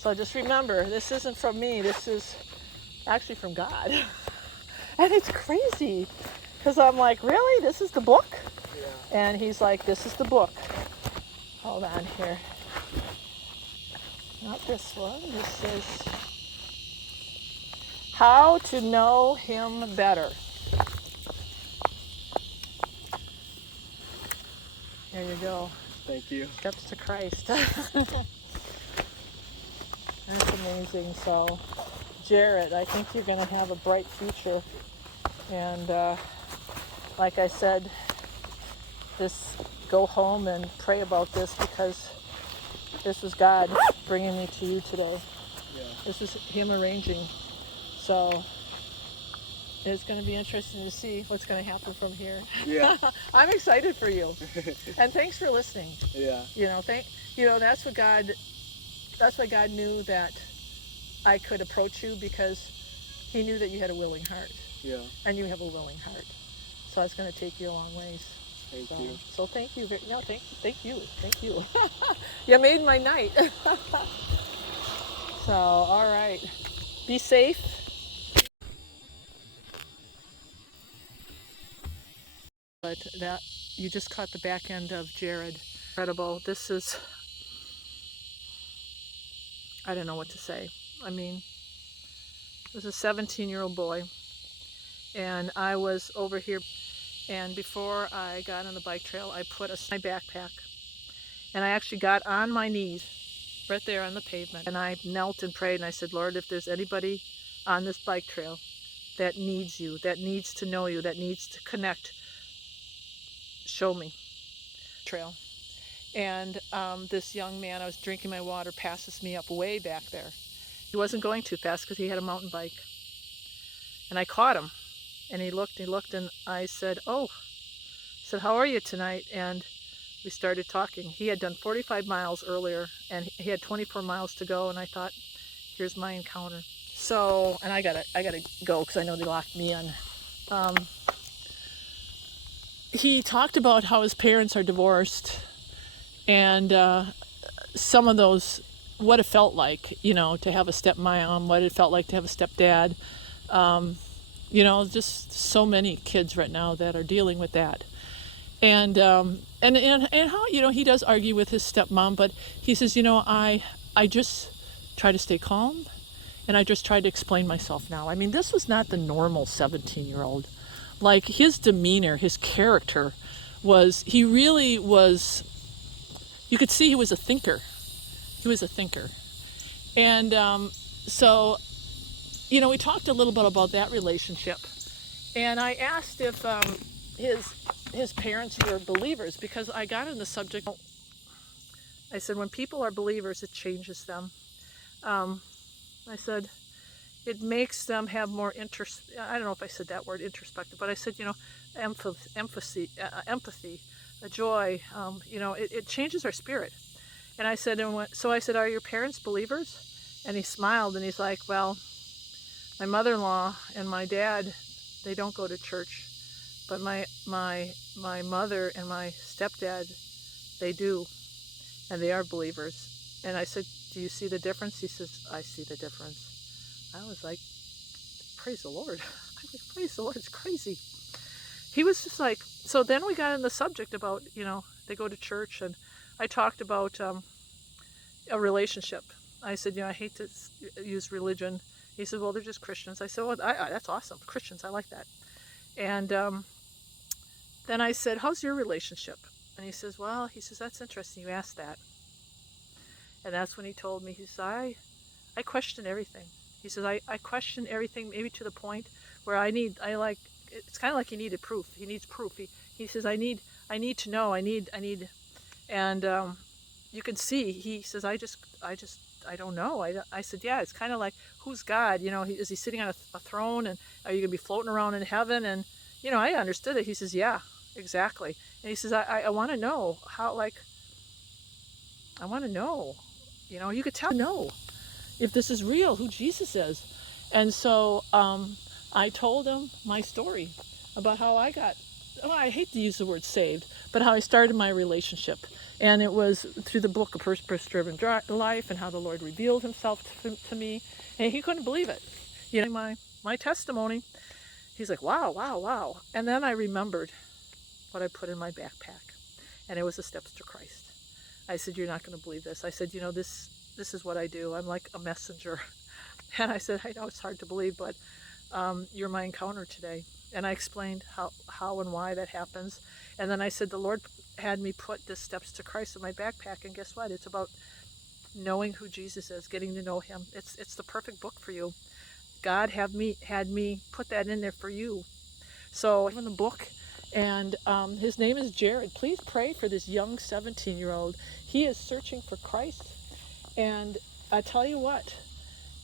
So just remember, this isn't from me, this is actually from God. And it's crazy, because I'm like, really? This is the book? Yeah. And he's like, this is the book. Hold on here. Not this one. This is How to Know Him Better. There you go. Thank you. Steps to Christ. That's amazing. So, Jared, I think you're going to have a bright future. And like I said, go home and pray about this, because this is God bringing me to you today. Yeah. This is Him arranging. So it's going to be interesting to see what's going to happen from here. Yeah. I'm excited for you. And thanks for listening. Yeah. That's why God knew that I could approach you, because He knew that you had a willing heart. Yeah. And you have a willing heart. So it's going to take you a long ways. Thank you. So thank you. Thank you. You made my night. So, all right. Be safe. But that, you just caught the back end of Jared. Incredible. This is, I don't know what to say. I mean, this is a 17-year-old boy. And I was over here, and before I got on the bike trail, I put my backpack, and I actually got on my knees right there on the pavement, and I knelt and prayed, and I said, Lord, if there's anybody on this bike trail that needs you, that needs to know you, that needs to connect, show me trail. And this young man, I was drinking my water, passes me up way back there. He wasn't going too fast because he had a mountain bike. And I caught him, and he looked, and I said, how are you tonight? And we started talking. He had done 45 miles earlier, and he had 24 miles to go, and I thought, here's my encounter. So, and I gotta go, because I know they locked me in. He talked about how his parents are divorced, and some of those, what it felt like, to have a stepmom, what it felt like to have a stepdad. Just so many kids right now that are dealing with that. And how, he does argue with his stepmom, but he says, I just try to stay calm, and I just try to explain myself now. I mean, this was not the normal 17-year-old. Like, his demeanor, his character he really was, you could see he was a thinker. He was a thinker. And so, we talked a little bit about that relationship. And I asked if his parents were believers, because I got in the subject. I said, when people are believers, it changes them. I said, it makes them have more interest. I don't know if I said that word, introspective, but I said, empathy, a joy. It changes our spirit. And I said, so I said, are your parents believers? And he smiled, and he's like, well, my mother-in-law and my dad, they don't go to church, but my mother and my stepdad, they do, and they are believers. And I said, do you see the difference? He says, I see the difference. I was like, praise the Lord. I was like, praise the Lord, it's crazy. He was just like, so then we got in the subject about, they go to church, and I talked about a relationship. I said, I hate to use religion. He said, well, they're just Christians. I said, well, that's awesome. Christians, I like that. And then I said, how's your relationship? And he says, that's interesting you asked that. And that's when he told me, he said, I question everything. He says, I question everything, maybe to the point where it's kind of like he needed proof. He needs proof. He says, I need to know, I need, and you can see, he says, I don't know. I said, yeah, it's kind of like, who's God? Is he sitting on a throne, and are you going to be floating around in heaven? And, I understood it. He says, yeah, exactly. And he says, I want to know how, I want to know, you could tell, if this is real, who Jesus is. And so I told him my story about how I hate to use the word saved, but how I started my relationship. And it was through the book of Purpose-Driven Life and how the Lord revealed himself to me. And he couldn't believe it. You know, my testimony, he's like, wow, wow, wow. And then I remembered what I put in my backpack. And it was the Steps to Christ. I said, you're not going to believe this. I said, you know, this is what I do. I'm like a messenger. And I said, I know it's hard to believe, but you're my encounter today. And I explained how and why that happens. And then I said, the Lord had me put the Steps to Christ in my backpack. And guess what? It's about knowing who Jesus is, getting to know him. It's the perfect book for you. God had me put that in there for you. So in the book, and his name is Jared. Please pray for this young 17-year-old. He is searching for Christ. And I tell you what,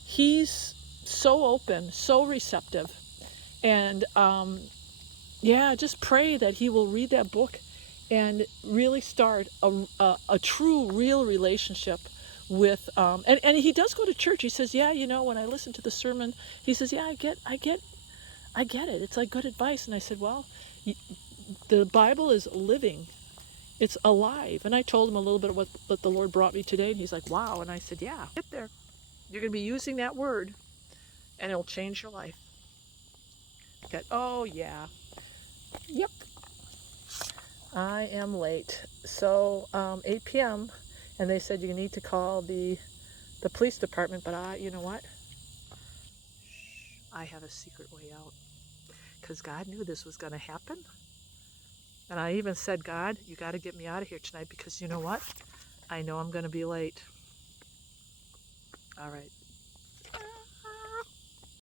he's so open, so receptive. And yeah, just pray that he will read that book and really start a true, real relationship with, and he does go to church. He says, yeah, you know, when I listen to the sermon, he says, yeah, I get it. It's like good advice. And I said, well, the Bible is living. It's alive. And I told him a little bit of what the Lord brought me today. And he's like, wow. And I said, yeah, get there. You're going to be using that word and it'll change your life. Okay. Oh, yeah. Yep. I am late. So 8 p.m. and they said you need to call the police department. But you know what? I have a secret way out. Because God knew this was going to happen. And I even said, God, you got to get me out of here tonight because you know what? I know I'm going to be late. All right.